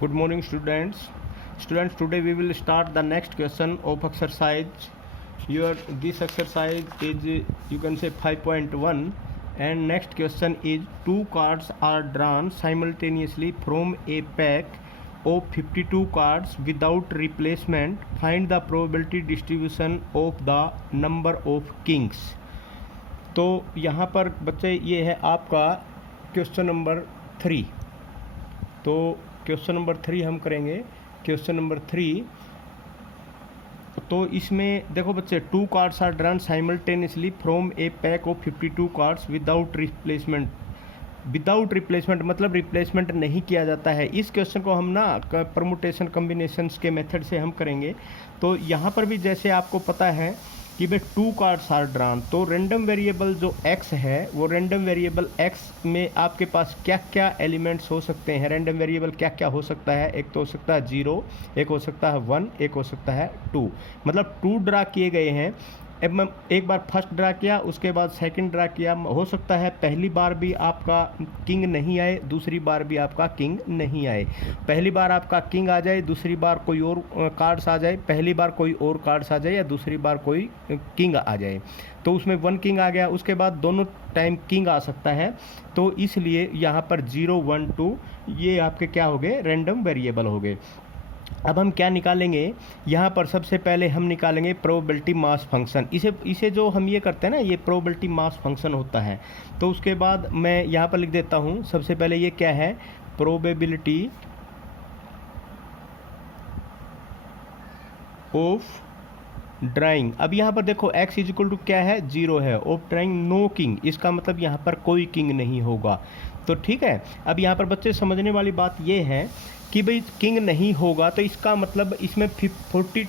Good morning, students. Students, today we will start the next question of exercise. This exercise is, you can say, 5.1, and next question is two cards are drawn simultaneously from a pack of 52 cards without replacement. Find the probability distribution of the number of kings. तो यहाँ पर बच्चे ये है आपका question number 3। तो question number 3 हम करेंगे। क्वेश्चन नंबर 3, तो इसमें देखो बच्चे, two cards are drawn simultaneously from a pack of 52 cards without replacement. Without replacement मतलब रिप्लेसमेंट नहीं किया जाता है। इस क्वेश्चन को हम ना परमुटेशन कम्बिनेशंस के मेथड से हम करेंगे। तो यहाँ पर भी जैसे आपको पता है कि भाई टू कार्ड्स आर ड्रॉन, तो रैंडम वेरिएबल जो x है वो रैंडम वेरिएबल x में आपके पास क्या क्या एलिमेंट्स हो सकते हैं, रैंडम वेरिएबल क्या क्या हो सकता है। एक तो हो सकता है 0, एक हो सकता है 1, एक हो सकता है 2, मतलब 2 ड्रा किए गए हैं। अब मैं एक बार फर्स्ट ड्रा किया, उसके बाद सेकंड ड्रा किया। हो सकता है पहली बार भी आपका किंग नहीं आए, दूसरी बार भी आपका किंग नहीं आए। पहली बार आपका किंग आ जाए, दूसरी बार कोई और कार्ड्स आ जाए, पहली बार कोई और कार्ड्स आ जाए, या दूसरी बार कोई किंग आ जाए। तो उसमें 1 किंग आ गया, उसके बाद दोनों टाइम किंग आ सकता है। तो इसलिए यहाँ पर 0, 1, 2 ये आपके क्या हो गए, रैंडम वेरिएबल हो गए। अब हम क्या निकालेंगे, यहाँ पर सबसे पहले हम निकालेंगे प्रोबेबिलिटी मास फंक्शन। इसे जो हम ये करते हैं ना, ये प्रोबेबिलिटी मास फंक्शन होता है। तो उसके बाद मैं यहाँ पर लिख देता हूँ, सबसे पहले ये क्या है, प्रोबेबिलिटी ऑफ ड्राइंग। अब यहाँ पर देखो x इक्वल टू क्या है, 0 है। ऑफ ड्राइंग नो किंग, इसका मतलब यहाँ पर कोई किंग नहीं होगा। तो ठीक है, अब यहाँ पर बच्चे समझने वाली बात ये है कि भाई किंग नहीं होगा, तो इसका मतलब इसमें 52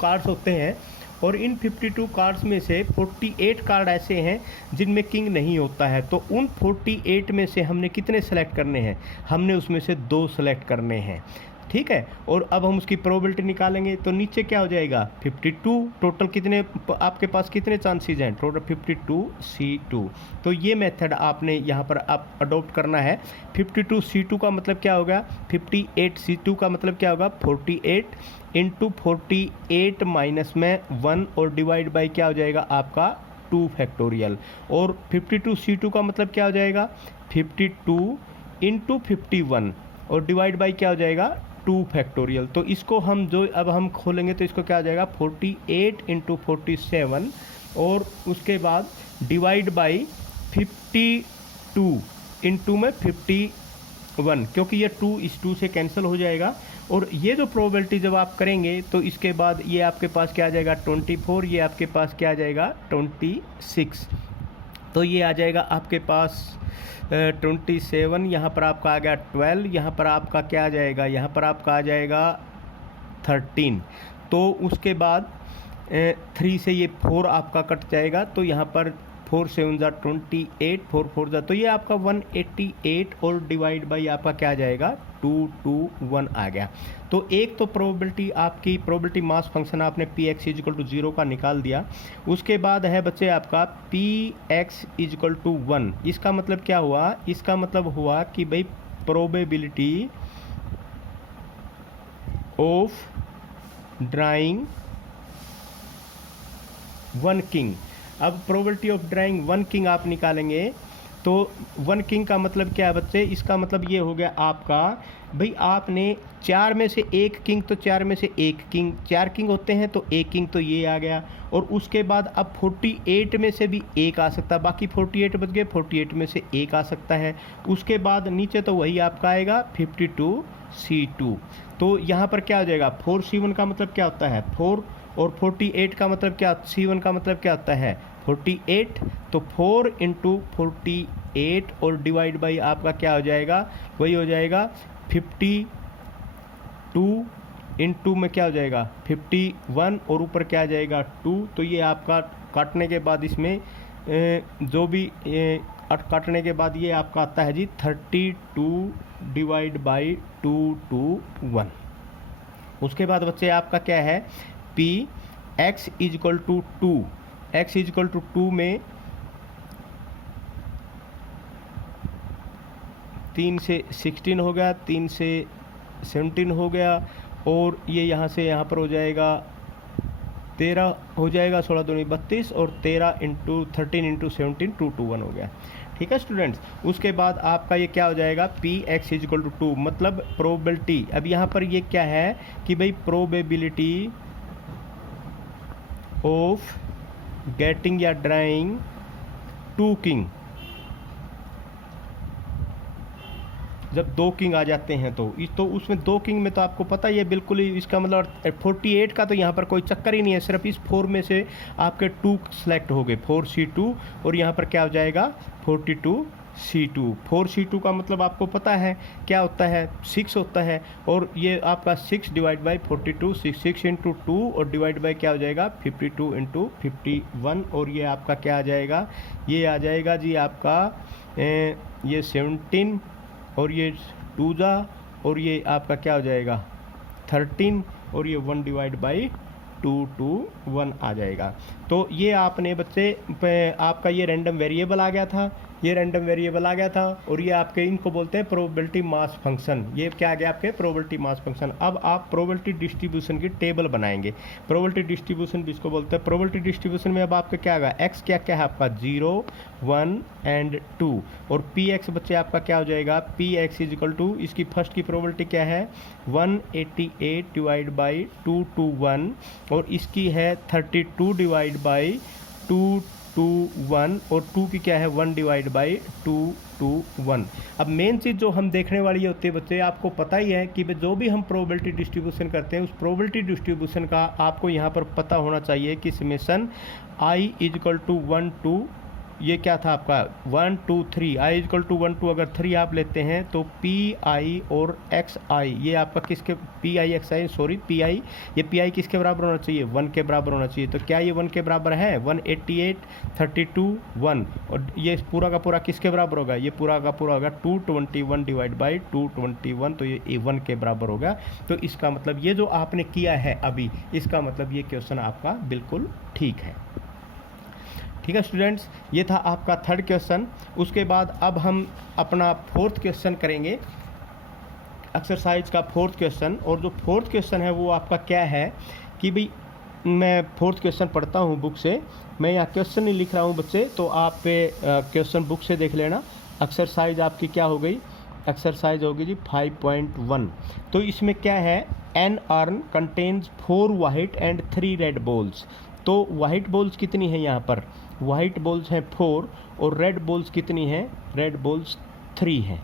कार्ड्स होते हैं, और इन 52 कार्ड्स में से 48 कार्ड ऐसे हैं जिनमें किंग नहीं होता है। तो उन 48 में से हमने कितने सेलेक्ट करने हैं, हमने उसमें से 2 सेलेक्ट करने हैं। ठीक है, और अब हम उसकी प्रोबेबिलिटी निकालेंगे। तो नीचे क्या हो जाएगा, 52। टोटल कितने आपके पास कितने चांसेस हैं, टोटल 52C2। तो ये मेथड आपने यहाँ पर आप अडोप्ट करना है। 52C2 का मतलब क्या होगा, 58C2 का मतलब क्या होगा, 48 इंटू 48 माइनस में 1 और डिवाइड बाई क्या हो जाएगा आपका 2 फैक्टोरियल। और 52C2 का मतलब क्या हो जाएगा, 52 इंटू 51 और डिवाइड बाई क्या हो जाएगा 2 फैक्टोरियल। तो इसको हम जो अब हम खोलेंगे तो इसको क्या हो जाएगा 48 इंटू 47 और उसके बाद डिवाइड बाई 52 इंटू में 51, क्योंकि ये 2 इस 2 से कैंसिल हो जाएगा। और ये जो प्रोबेबिलिटी जब आप करेंगे तो इसके बाद ये आपके पास क्या आ जाएगा 24, ये आपके पास क्या आ जाएगा 26। तो ये आ जाएगा आपके पास 27, यहाँ पर आपका आ गया 12, यहाँ पर आपका क्या आ जाएगा, यहाँ पर आपका आ जाएगा 13। तो उसके बाद 3 से ये 4 आपका कट जाएगा, तो यहाँ पर 4 7 जा 28, 4 4 जा, तो ये आपका 188 और डिवाइड बाई आपका क्या आ जाएगा 2 2 1 आ गया। तो एक तो प्रोबेबिलिटी आपकी प्रोबेबिलिटी मास फंक्शन आपने Px इक्वल टू 0 का निकाल दिया। उसके बाद है बच्चे आपका Px इक्वल टू 1। इसका मतलब क्या हुआ, इसका मतलब हुआ कि भाई प्रोबेबिलिटी ऑफ ड्राइंग 1 किंग। अब प्रोबेबिलिटी ऑफ ड्राइंग 1 किंग आप निकालेंगे, तो 1 किंग का मतलब क्या है बच्चे, इसका मतलब ये हो गया आपका भाई आपने 4 में से 1 किंग, तो 4 में से 1 किंग, 4 किंग होते हैं तो 1 किंग, तो ये आ गया। और उसके बाद अब 48 में से भी 1 आ सकता है, बाकी 48 बच गए, 48 में से 1 आ सकता है। उसके बाद नीचे तो वही आपका आएगा 52C2। तो यहाँ पर क्या हो जाएगा 4C1 का मतलब क्या होता है 4, और 48 का मतलब क्या, C1 का मतलब क्या होता है 48। तो 4 इंटू 48 और डिवाइड बाई आपका क्या हो जाएगा, वही हो जाएगा 52 इंटू में क्या हो जाएगा 51 और ऊपर क्या आ जाएगा 2। तो ये आपका काटने के बाद इसमें जो भी काटने के बाद ये आपका आता है जी 32 डिवाइड बाई 2 2 1। उसके बाद बच्चे आपका क्या है Px equal to 2, x equal to 2 में 3 से 16 हो गया, 3 से 17 हो गया, और ये यहाँ से यहाँ पर हो जाएगा 13 हो जाएगा, 16 दूनी 32, और 13 इंटू 13 इंटू 17 221 हो गया। ठीक है स्टूडेंट्स, उसके बाद आपका ये क्या हो जाएगा, P x is equal to 2, मतलब प्रोबेबिलिटी। अब यहाँ पर ये क्या है कि भाई प्रोबेबिलिटी ऑफ गेटिंग या ड्राइंग 2 किंग, जब 2 किंग आ जाते हैं तो उसमें 2 किंग में तो आपको पता ही है बिल्कुल ही, इसका मतलब 48 का तो यहाँ पर कोई चक्कर ही नहीं है, सिर्फ इस 4 में से आपके 2 सेलेक्ट हो गए, 4C2, और यहाँ पर क्या हो जाएगा 42C2। 4C2 का मतलब आपको पता है क्या होता है, 6 होता है, और ये आपका 6 डिवाइड बाई 42, 6 इंटू 2 और डिवाइड बाई क्या हो जाएगा 52 इंटू 51, और ये आपका क्या आ जाएगा, ये आ जाएगा जी आपका ये 17, और ये 2 जा, और ये आपका क्या हो जाएगा 13, और ये 1 डिवाइड बाई 221 आ जाएगा। तो ये आपने बच्चे आपका ये रैंडम वेरिएबल आ गया था, ये रैंडम वेरिएबल आ गया था, और ये आपके इनको बोलते हैं प्रोबेबिलिटी मास फंक्शन। ये क्या आ गया आपके प्रोबेबिलिटी मास फंक्शन। अब आप प्रोबेबिलिटी डिस्ट्रीब्यूशन की टेबल बनाएंगे। प्रोबेबिलिटी डिस्ट्रीब्यूशन जिसको बोलते हैं, प्रोबेबिलिटी डिस्ट्रीब्यूशन में अब आपका क्या होगा, एक्स क्या क्या है आपका 0, 1 एंड 2, और पी एक्स बच्चे आपका क्या हो जाएगा, P x is equal to, इसकी फर्स्ट की प्रोबेबिलिटी क्या है 188 डिवाइड बाई 221, और इसकी है 32 डिवाइड बाई 221, और 2 की क्या है 1 डिवाइड बाई 221। अब मेन चीज़ जो हम देखने वाली होती है बच्चे, आपको पता ही है कि जो भी हम प्रोबेबिलिटी डिस्ट्रीब्यूशन करते हैं, उस प्रोबेबिलिटी डिस्ट्रीब्यूशन का आपको यहाँ पर पता होना चाहिए कि summation I is equal to 1 2, ये क्या था आपका 1 2 3, आई इज इक्वल टू 1 2, अगर 3 आप लेते हैं तो पी आई और एक्स आई, ये आपका किसके, P I x I sorry P I, ये पी आई किसके बराबर होना चाहिए 1 के बराबर होना चाहिए। तो क्या ये 1 के बराबर है, 188 32 1, और ये पूरा का पूरा किसके बराबर होगा, ये पूरा का पूरा होगा 221 डिवाइड बाई 221, तो ये 1 के बराबर होगा। तो इसका मतलब ये जो आपने किया है अभी, इसका मतलब ये क्वेश्चन आपका बिल्कुल ठीक है। ठीक है स्टूडेंट्स, ये था आपका थर्ड क्वेश्चन। उसके बाद अब हम अपना फोर्थ क्वेश्चन करेंगे, एक्सरसाइज का फोर्थ क्वेश्चन। और जो फोर्थ क्वेश्चन है वो आपका क्या है कि भाई, मैं फोर्थ क्वेश्चन पढ़ता हूँ बुक से, मैं यहाँ क्वेश्चन नहीं लिख रहा हूँ बच्चे, तो आप क्वेश्चन बुक से देख लेना। एक्सरसाइज आपकी क्या हो गई, एक्सरसाइज होगी जी 5.1। तो इसमें क्या है, an urn contains 4 white and 3 red balls. तो वाइट बॉल्स कितनी है, यहाँ पर वाइट बॉल्स हैं 4, और रेड बॉल्स कितनी है, रेड बॉल्स 3 हैं।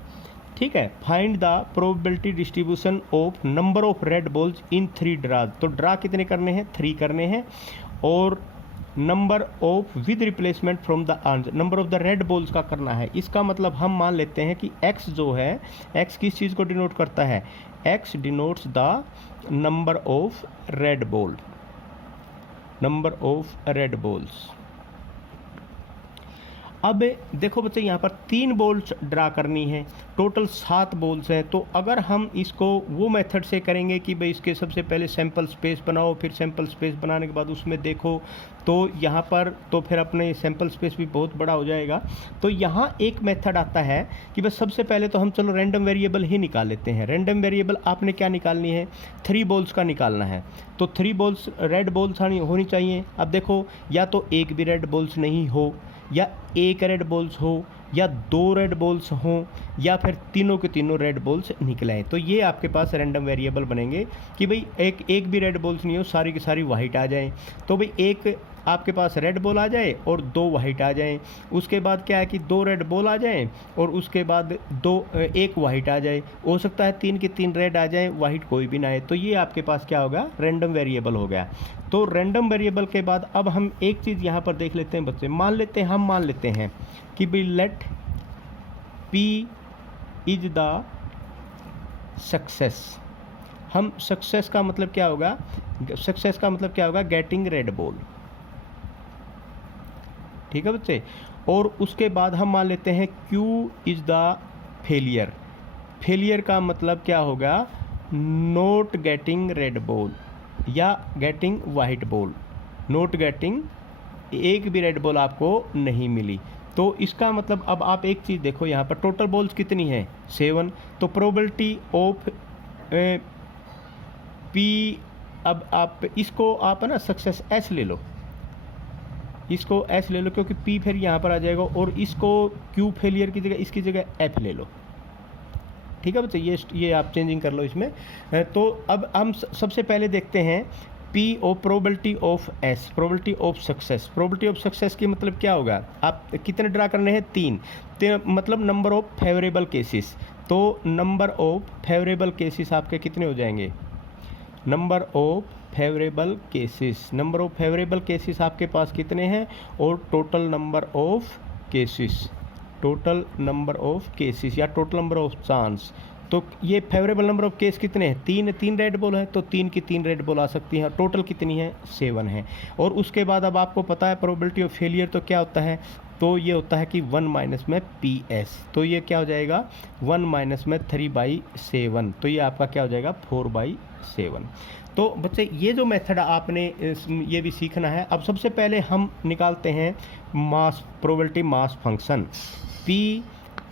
ठीक है, find the probability distribution of number of red balls in 3 draws. तो ड्रा कितने करने हैं, 3 करने हैं, और number of with replacement from the answer, number of the red balls का करना है। इसका मतलब हम मान लेते हैं कि x जो है, x किस चीज़ को डिनोट करता है, x denotes the number of red ball, number of red balls. अब देखो बच्चे, यहाँ पर 3 बॉल्स ड्रा करनी है, टोटल 7 बॉल्स हैं। तो अगर हम इसको वो मेथड से करेंगे कि भाई इसके सबसे पहले सैंपल स्पेस बनाओ, फिर सैंपल स्पेस बनाने के बाद उसमें देखो, तो यहाँ पर तो फिर अपने सैंपल स्पेस भी बहुत बड़ा हो जाएगा। तो यहाँ एक मेथड आता है कि बस सबसे पहले तो हम चलो रैंडम वेरिएबल ही निकाल लेते हैं। रैंडम वेरिएबल आपने क्या निकालनी है, 3 बॉल्स का निकालना है। तो 3 बॉल्स रेड बॉल्स होनी चाहिए। अब देखो, या तो एक भी रेड बॉल्स नहीं हो, या एक रेड बॉल्स हो, या 2 रेड बॉल्स हों, या फिर तीनों के तीनों रेड बॉल्स निकले हैं। तो ये आपके पास रैंडम वेरिएबल बनेंगे कि भाई एक भी रेड बॉल्स नहीं हो, सारी की सारी वाइट आ जाएं। तो भाई एक आपके पास रेड बॉल आ जाए और 2 वाइट आ जाएं। उसके बाद क्या है कि 2 रेड बॉल आ जाएं और उसके बाद 1 वाइट आ जाए। हो सकता है 3 की 3 रेड आ जाए, वाइट कोई भी ना आए। तो ये आपके पास क्या होगा, रैंडम वेरिएबल हो गया। तो रैंडम वेरिएबल के बाद अब हम एक चीज़ यहाँ पर देख लेते हैं बच्चे, हम मान लेते हैं कि भाई let P is the success. हम सक्सेस का मतलब क्या होगा, सक्सेस का मतलब क्या होगा, गेटिंग रेड बॉल। ठीक है बच्चे। और उसके बाद हम मान लेते हैं Q is the failure. Failure का मतलब क्या होगा, नॉट गेटिंग रेड बॉल या getting white ball, not getting, एक भी रेड बॉल आपको नहीं मिली। तो इसका मतलब अब आप एक चीज़ देखो, यहाँ पर टोटल बॉल्स कितनी है 7, तो प्रोबेबिलिटी ऑफ पी, अब आप इसको आप है ना सक्सेस एस ले लो, इसको एस ले लो क्योंकि पी फिर यहाँ पर आ जाएगा, और इसको क्यू फेलियर की जगह इसकी जगह एफ ले लो, ठीक है बच्चे, ये आप चेंजिंग कर लो इसमें। तो अब हम सबसे पहले देखते हैं P O probability of S, probability of success. Probability of success की मतलब क्या होगा, आप कितने ड्रा करने हैं 3, मतलब नंबर ऑफ फेवरेबल केसेस। तो नंबर ऑफ फेवरेबल केसेस आपके कितने हो जाएंगे, number of favourable cases, number of favourable cases आपके पास कितने हैं, और total number of cases, total number of cases या टोटल नंबर ऑफ चांस। तो ये फेवरेबल नंबर ऑफ केस कितने हैं, 3 रेड बॉल है, तो 3 की 3 रेड बॉल आ सकती हैं, टोटल कितनी है 7 है। और उसके बाद अब आपको पता है प्रोबेबिलिटी ऑफ फेलियर तो क्या होता है, तो ये होता है कि 1 माइनस में पी एस, तो ये क्या हो जाएगा 1 माइनस में 3/7, तो ये आपका क्या हो जाएगा 4/7। तो बच्चे ये जो मेथड आपने ये भी सीखना है। अब सबसे पहले हम निकालते हैं mass probability mass function, P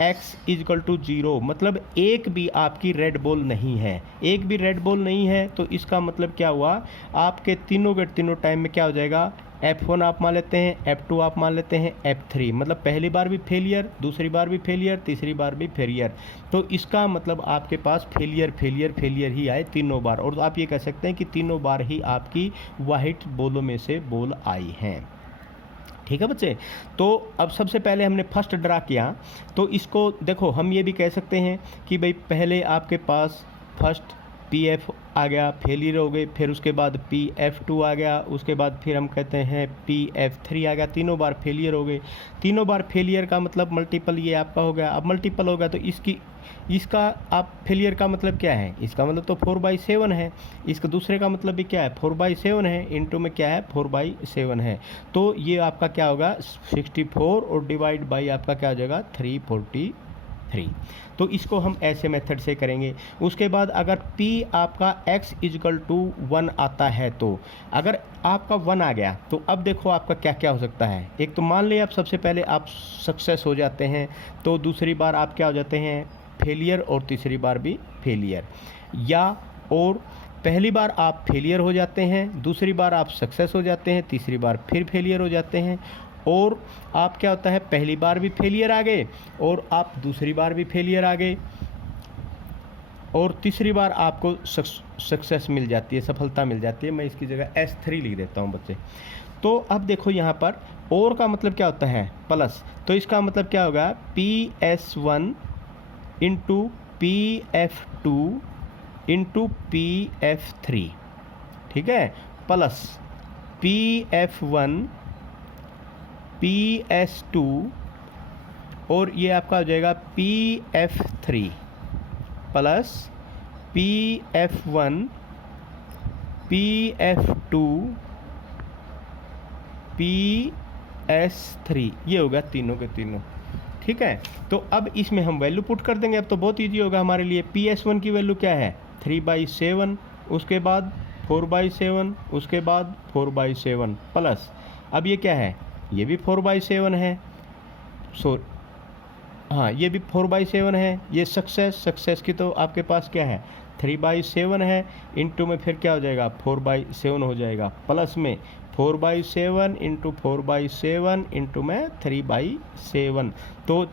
X equal to 0, मतलब एक भी आपकी रेड बॉल नहीं है, एक भी रेड बॉल नहीं है, तो इसका मतलब क्या हुआ, आपके तीनों के तीनों टाइम में क्या हो जाएगा, F1 आप मान लेते हैं, F2 आप मान लेते हैं, F3, मतलब पहली बार भी फेलियर, दूसरी बार भी फेलियर, तीसरी बार भी फेलियर। तो इसका मतलब आपके पास फेलियर फेलियर फेलियर ही आए तीनों बार, और आप ये कह सकते हैं कि तीनों बार ही आपकी वाइट बॉलों में से बॉल आई हैं, ठीक है बच्चे। तो अब सबसे पहले हमने फर्स्ट ड्रा किया, तो इसको देखो हम ये भी कह सकते हैं कि भाई पहले आपके पास फर्स्ट पी एफ आ गया, फेलियर हो गए, फिर उसके बाद पी एफ 2 आ गया, उसके बाद फिर हम कहते हैं पी एफ 3 आ गया, तीनों बार फेलियर हो गए। तीनों बार फेलियर का मतलब मल्टीपल ये आपका हो गया, अब मल्टीपल हो गया तो इसका आप फेलियर का मतलब क्या है, इसका मतलब तो 4/7 है, इसका दूसरे का मतलब भी क्या है 4/7 है, इनटू में क्या है 4/7 है, तो ये आपका क्या होगा 64 और डिवाइड बाई आपका क्या हो जाएगा 343। तो इसको हम ऐसे मेथड से करेंगे। उसके बाद अगर P आपका x इजकल टू 1 आता है, तो अगर आपका 1 आ गया तो अब देखो आपका क्या क्या हो सकता है। एक तो मान लिया आप सबसे पहले आप सक्सेस हो जाते हैं, तो दूसरी बार आप क्या हो जाते हैं फेलियर, और तीसरी बार भी फेलियर, या और पहली बार आप फेलियर हो जाते हैं, दूसरी बार आप सक्सेस हो जाते हैं, तीसरी बार फिर फेलियर हो जाते हैं, और आप क्या होता है पहली बार भी फेलियर आ गए, और आप दूसरी बार भी फेलियर आ गए, और तीसरी बार आपको सक्सेस मिल जाती है, सफलता मिल जाती है। मैं इसकी जगह S3 लिख देता हूँ बच्चे। तो अब देखो यहाँ पर और का मतलब क्या होता है प्लस, तो इसका मतलब क्या होगा PS1 into PF2 into PF3, ठीक है, प्लस PF1 PS2 और ये आपका हो जाएगा PF3 plus PF1 PF2 PS3, ये होगा तीनों के तीनों, ठीक है। तो अब इसमें हम वैल्यू पुट कर देंगे, अब तो बहुत इजी होगा हमारे लिए। PS1 की वैल्यू क्या है 3/7, उसके बाद 4/7, उसके बाद 4/7 प्लस अब ये क्या है, ये भी 4/7 है, हाँ ये भी 4/7 है। ये सक्सेस की तो आपके पास क्या है 3/7 है, इनटू में फिर क्या हो जाएगा 4/7 हो जाएगा, प्लस में 4/7 इंटू 4/7 इंटू में 3/7, तो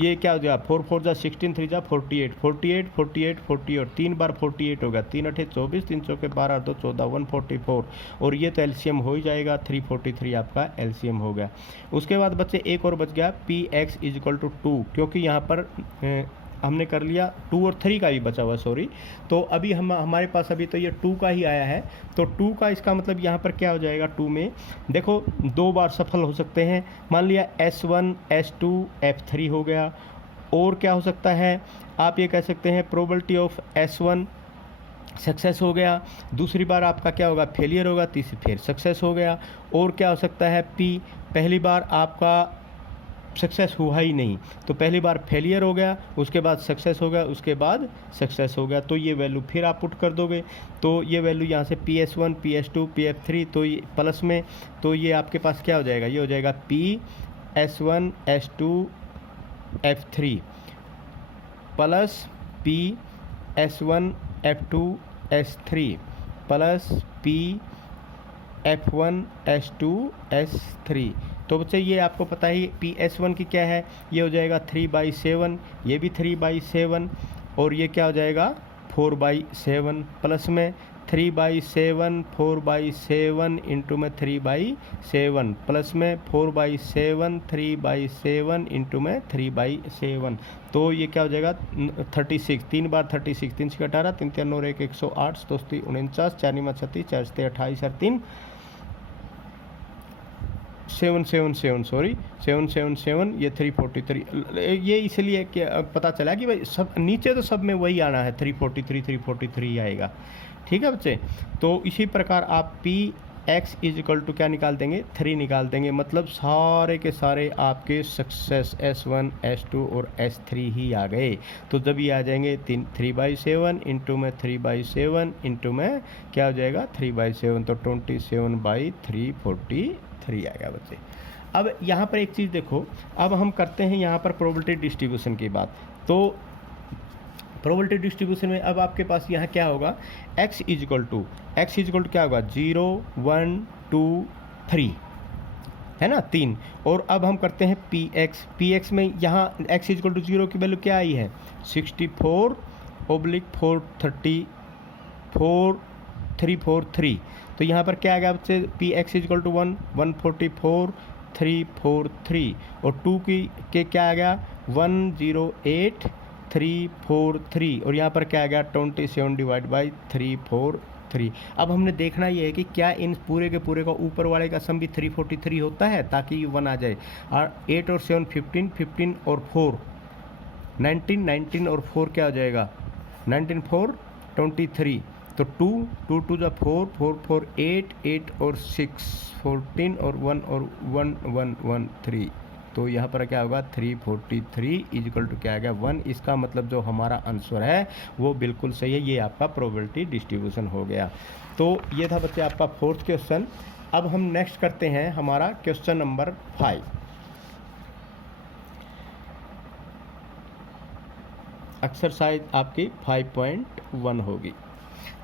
ये क्या हो जाएगा 4 4 जा 16, 3 जा 48, 48 48 48 और 3 बार 48 होगा, 3 8 24, 3 चौके 12 2 14 144, और ये तो एलसीएम हो ही जाएगा 343 आपका एलसीएम हो गया। उसके बाद बच्चे एक और बच गया PX इजकल टू 2, क्योंकि यहाँ पर हमने कर लिया 2 और 3 का भी बचा हुआ, सॉरी। तो अभी हमारे पास अभी तो ये 2 का ही आया है, तो 2 का इसका मतलब यहाँ पर क्या हो जाएगा 2 में देखो 2 बार सफल हो सकते हैं, मान लिया S1 S2 F3 हो गया, और क्या हो सकता है आप ये कह सकते हैं प्रोबेबिलिटी ऑफ S1 सक्सेस हो गया, दूसरी बार आपका क्या होगा फेलियर होगा, तीसरी फिर सक्सेस हो गया, और क्या हो सकता है P पहली बार आपका सक्सेस हुआ ही नहीं, तो पहली बार फेलियर हो गया, उसके बाद सक्सेस हो गया, उसके बाद सक्सेस हो गया, तो ये वैल्यू फिर आप पुट कर दोगे, तो ये वैल्यू यहाँ से PS1 PS2 PF3 तो ये प्लस में, तो ये आपके पास क्या हो जाएगा, ये हो जाएगा P S1 S2 F3 plus P S1 F2 S3 plus P F1 S2 S3। तो बच्चे ये आपको पता ही PS1 की क्या है, ये हो जाएगा 3/7, ये भी 3/7 और ये क्या हो जाएगा 4/7 प्लस में 3/7 4/7 इंटू में 3/7 प्लस में 4/7 3/7 इंटू में 3/7। तो ये क्या हो जाएगा 36, 3 बार 36, 3 से 18, 3 3 9 1 108, 2 3 49, 4 9 36, 4 से 28 और 3 777 ये 343। ये इसलिए कि पता चला कि भाई सब नीचे तो सब में वही आना है, 343 आएगा। ठीक है बच्चे। तो इसी प्रकार आप P x is equal to क्या निकाल देंगे 3 निकाल देंगे, मतलब सारे के सारे आपके सक्सेस S1 S2 और S3 ही आ गए। तो जब ये आ जाएंगे 3/7 इंटू में 3/7 इंटू में क्या हो जाएगा 3/7, तो 27/343 आएगा बच्चे। अब यहाँ पर एक चीज़ देखो, अब हम करते हैं यहाँ पर प्रोबेबिलिटी डिस्ट्रीब्यूशन की बात। तो प्रोबेबिलिटी डिस्ट्रीब्यूशन में अब आपके पास यहाँ क्या होगा x इज इक्वल टू क्या होगा 0 1 2 3 है ना 3। और अब हम करते हैं पी एक्स में यहाँ x इज इक्वल टू 0 की वैल्यू क्या आई है 64/443। तो यहाँ पर क्या आ गया बच्चे P x is equal to 144,343 और 2 के क्या आ गया 108,343 और यहाँ पर क्या आ गया 27/343। अब हमने देखना ये है कि क्या इन पूरे के पूरे का ऊपर वाले का सम भी 343 होता है ताकि ये 1 आ जाए। और 8 और 7 15, 15 और 4 19, 19 और 4 क्या हो जाएगा 19 4 23। तो 2 2 2 जा 4 4 4 8 8 और 6 14 और 1 और 1 1 1 3। तो यहाँ पर क्या होगा 343 इज इक्वल टू क्या आ गया 1। इसका मतलब जो हमारा आंसर है वो बिल्कुल सही है, ये आपका प्रोबेबिलिटी डिस्ट्रीब्यूशन हो गया। तो ये था बच्चे आपका 4th क्वेश्चन। अब हम नेक्स्ट करते हैं हमारा क्वेश्चन नंबर 5। एक्सरसाइज आपकी 5.1 होगी।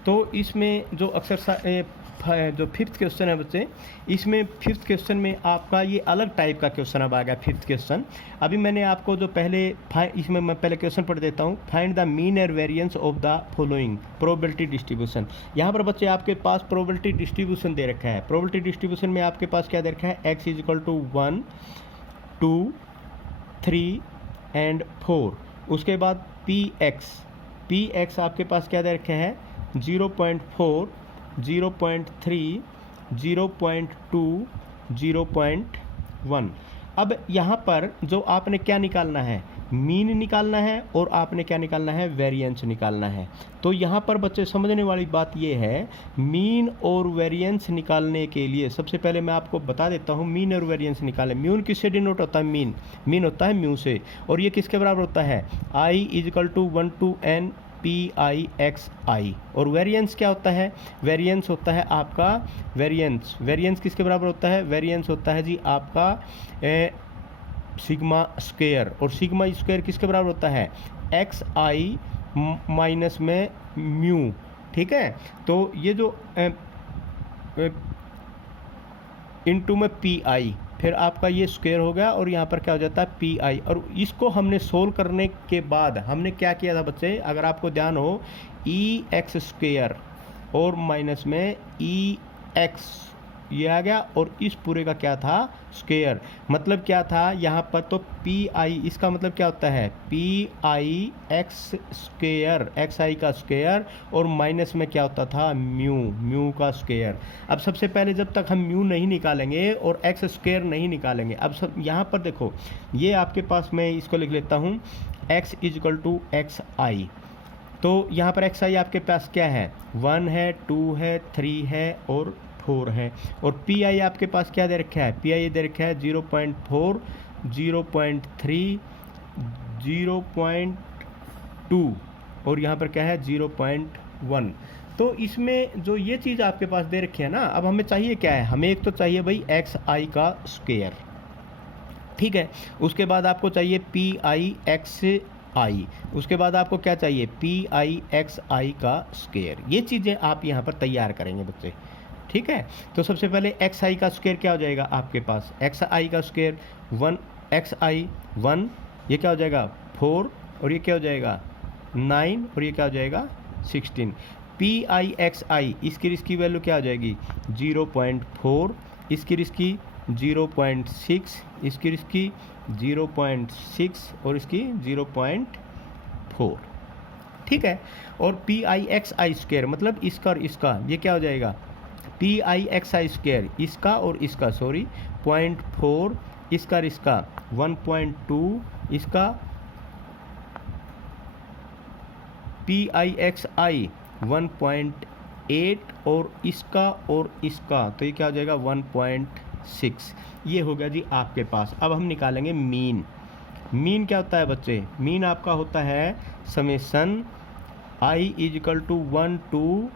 तो इसमें जो एक्सरसाइज जो 5th क्वेश्चन है बच्चे, इसमें 5th क्वेश्चन में आपका ये अलग टाइप का क्वेश्चन अब आ गया 5th क्वेश्चन। अभी मैंने आपको जो पहले इसमें मैं पहले क्वेश्चन पढ़ देता हूँ। Find the mean and variance of the following probability distribution. यहाँ पर बच्चे आपके पास प्रोबेबिलिटी डिस्ट्रीब्यूशन दे रखा है। प्रोबेबिलिटी डिस्ट्रीब्यूशन में आपके पास क्या दे रखा है x is equal to 1 2 3 and 4। उसके बाद पी एक्स आपके पास क्या दे रखे हैं 0.4 0.3 0.2 0.1। अब यहाँ पर जो आपने क्या निकालना है मीन निकालना है और आपने क्या निकालना है वेरिएंस निकालना है। तो यहाँ पर बच्चे समझने वाली बात ये है मीन और वेरिएंस निकालने के लिए सबसे पहले मैं आपको बता देता हूँ मीन और वेरिएंस निकालें। म्यून किससे डिनोट होता है मीन होता है म्यू से, और ये किसके बराबर होता है I is equal to 1 to n PIXI। और वेरिएंस क्या होता है वेरिएंस होता है आपका वेरिएंस किसके बराबर होता है वेरिएंस होता है जी आपका सिग्मा स्क्वायर। और सिग्मा स्क्वायर किसके बराबर होता है XI माइनस में म्यू। ठीक है। तो ये जो इनटू में PI फिर आपका ये स्क्वायर हो गया और यहाँ पर क्या हो जाता है PI। और इसको हमने सोल्व करने के बाद हमने क्या किया था बच्चे, अगर आपको ध्यान हो EX स्क्वायर और माइनस में EX ये आ गया और इस पूरे का क्या था स्क्वायर। मतलब क्या था यहाँ पर तो PI इसका मतलब क्या होता है PIX स्क्वायर XI का स्क्वायर और माइनस में क्या होता था म्यू का स्क्वायर। अब सबसे पहले जब तक हम म्यू नहीं निकालेंगे और एक्स स्क्वायर नहीं निकालेंगे, अब सब यहाँ पर देखो ये आपके पास मैं इसको लिख लेता हूँ x is equal to XI। तो यहाँ पर XI आपके पास क्या है 1 है 2 है 3 है और 4 है। और PI आपके पास क्या दे रखा है PI दे रखा है 0.4 0.3 0.2 और यहाँ पर क्या है 0.1। तो इसमें जो ये चीज़ आपके पास दे रखी है ना, अब हमें चाहिए क्या है हमें एक तो चाहिए भाई XI का स्क्वायर। ठीक है। उसके बाद आपको चाहिए PIXI, उसके बाद आपको क्या चाहिए PIXI का स्क्वायर। ये चीज़ें आप यहाँ पर तैयार करेंगे बच्चे, ठीक है। तो सबसे पहले XI का स्क्वायर क्या हो जाएगा आपके पास, XI का स्क्वायर 1 XI 1, ये क्या हो जाएगा 4, और ये क्या हो जाएगा 9, और ये क्या हो जाएगा 16। PIXI इसकी वैल्यू क्या हो जाएगी 0.4, इसकी रिस्की 0.6, इसकी रिस्की 0.6, और इसकी 0.4, ठीक है। और PIXI स्क्वायर मतलब इसका और इसका, ये क्या हो जाएगा PIXI स्क्वायर इसका और इसका 0.4, इसका और इसका 1.2, इसका PIXI 1.8, और इसका तो ये क्या हो जाएगा 1.6। ये हो गया जी आपके पास। अब हम निकालेंगे मीन। मीन क्या होता है बच्चे, मीन आपका होता है summation I is equal to 1 to,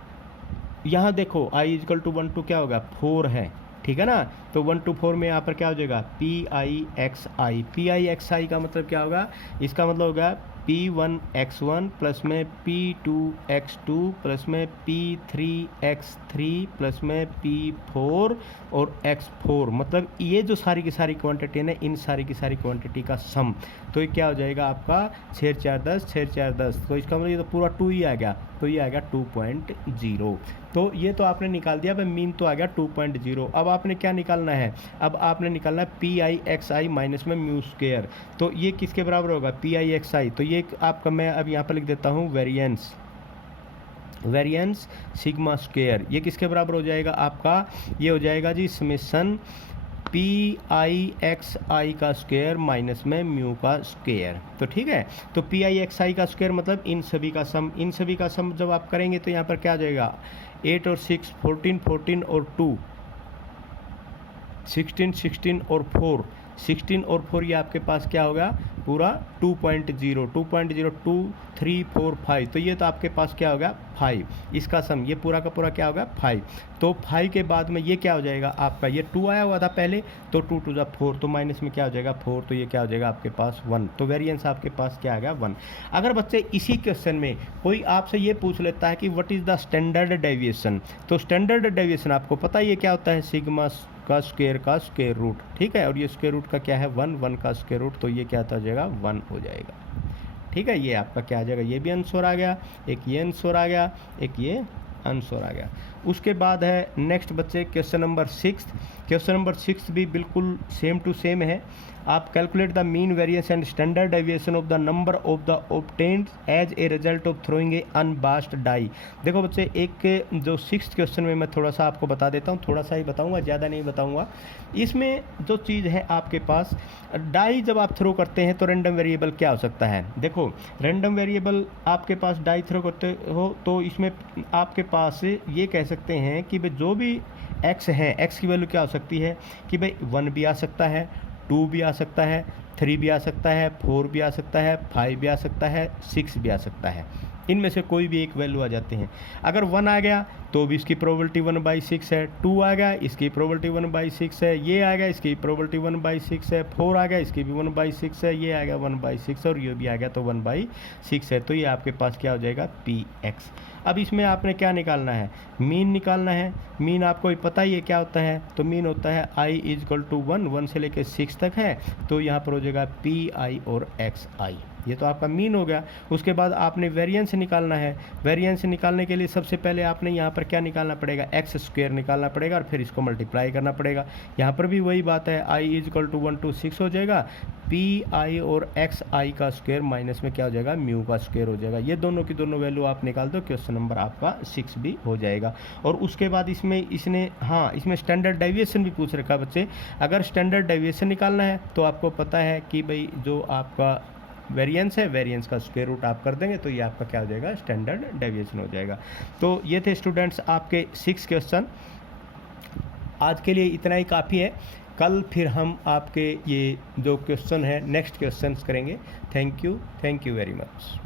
यहाँ देखो I इजिकल टू 1 टू क्या होगा 4 है, ठीक है ना। तो 1 to 4 में यहाँ पर क्या हो जाएगा PIXI। PIXI का मतलब क्या होगा, इसका मतलब होगा P1X1 प्लस में P2X2 प्लस में P3X3 प्लस में P4 और X4, मतलब ये जो सारी की सारी क्वांटिटी है ना, इन सारी की सारी क्वांटिटी का सम। तो ये क्या हो जाएगा आपका 6 4 10, 6 4 10, तो इसका मतलब ये तो पूरा 2 ही आ गया, तो ये आ गया 2.0। तो ये तो आपने निकाल दिया, भाई मीन तो आ गया 2.0। अब आपने क्या निकालना है, अब आपने निकालना है PIXI माइनस में म्यू स्क्वायर। तो ये किसके बराबर होगा PIXI, तो ये आपका मैं अब यहाँ पर लिख देता हूँ वेरिएंस सिग्मा स्क्वायर। ये किसके बराबर हो जाएगा आपका, ये हो जाएगा जी समेसन PIXI का स्क्वायर माइनस में म्यू का स्क्वायर। तो ठीक है, तो PIXI का स्क्वायर मतलब इन सभी का सम, इन सभी का सम जब आप करेंगे तो यहाँ पर क्या आ जाएगा 8 और 6 14, 14 और 2 16, 16 और 4 16 और 4, ये आपके पास क्या होगा पूरा 2.0 2.02 3 4 5, तो ये तो आपके पास क्या होगा 5, इसका सम ये पूरा का पूरा क्या होगा 5। तो 5 के बाद में ये क्या हो जाएगा आपका, ये 2 आया हुआ था पहले, तो 2 2 जा 4, तो माइनस में क्या हो जाएगा 4, तो ये क्या हो जाएगा आपके पास 1। तो वेरिएंस आपके पास क्या आ गया 1। अगर बच्चे इसी क्वेश्चन में कोई आपसे ये पूछ लेता है कि what is the standard deviation, तो स्टैंडर्ड डेविएशन आपको पता है ये क्या होता है सिग्मा का स्क्वायर रूट, ठीक है। और ये स्क्वायर रूट का क्या है 1, 1 का स्क्वायर रूट, तो ये क्या हो जाएगा 1 हो जाएगा, ठीक है। ये आपका क्या आ जाएगा, ये भी आंसर आ गया, एक ये आंसर आ गया, एक ये आंसर आ गया। उसके बाद है नेक्स्ट बच्चे क्वेश्चन नंबर 6। क्वेश्चन नंबर 6 भी बिल्कुल सेम टू सेम है। आप calculate the mean variance and standard deviation of the number of the obtained as a result of throwing an unbiased die. देखो बच्चे, एक जो 6th क्वेश्चन में मैं थोड़ा सा आपको बता देता हूँ, थोड़ा सा ही बताऊँगा, ज़्यादा नहीं बताऊँगा। इसमें जो चीज़ है आपके पास, डाई जब आप थ्रो करते हैं तो रैंडम वेरिएबल क्या हो सकता है। देखो रैंडम वेरिएबल आपके पास डाई थ्रो करते हो तो इसमें आपके पास ये कह सकते हैं कि भाई जो भी x है, x की वैल्यू क्या हो सकती है कि भाई 1 भी आ सकता है, 2 भी आ सकता है, 3 भी आ सकता है, 4 भी आ सकता है, 5 भी आ सकता है, 6 भी आ सकता है। इनमें से कोई भी एक वैल्यू आ जाते हैं। अगर 1 आ गया तो भी इसकी प्रोबेबिलिटी 1/6 है, 2 आ गया इसकी प्रोबेबिलिटी 1/6 है, ये आ गया इसकी प्रोबेबिलिटी 1/6 है, 4 आ गया इसकी भी 1/6 है, ये आ गया 1/6 और ये भी आ गया तो 1/6 है। तो ये आपके पास क्या हो जाएगा PX। अब इसमें आपने क्या निकालना है, मीन निकालना है। मीन आपको पता ही है क्या होता है, तो मीन होता है I इजिकल टू 1 से लेकर 6 तक है, तो यहाँ पर हो जाएगा PI और XI। ये तो आपका मीन हो गया। उसके बाद आपने वेरिएंस निकालना है। वेरिएंस निकालने के लिए सबसे पहले आपने यहाँ पर क्या निकालना पड़ेगा, एक्स स्क्वायर निकालना पड़ेगा और फिर इसको मल्टीप्लाई करना पड़ेगा। यहाँ पर भी वही बात है, I इजिकल टू 1 to 6 हो जाएगा, PI और XI का स्क्वायर माइनस में क्या हो जाएगा म्यू का स्क्वायर हो जाएगा। ये दोनों की दोनों वैल्यू आप निकाल दो, क्वेश्चन नंबर आपका 6 भी हो जाएगा। और उसके बाद इसमें स्टैंडर्ड डेविएशन भी पूछ रखा बच्चे। अगर स्टैंडर्ड डेविएशन निकालना है तो आपको पता है कि भाई जो आपका वेरिएंस है, वेरिएंस का स्क्वायर रूट आप कर देंगे तो ये आपका क्या हो जाएगा स्टैंडर्ड डेविएशन हो जाएगा। तो ये थे स्टूडेंट्स आपके 6 क्वेश्चन। आज के लिए इतना ही काफ़ी है। कल फिर हम आपके ये जो क्वेश्चन है नेक्स्ट क्वेश्चंस करेंगे। Thank you very much.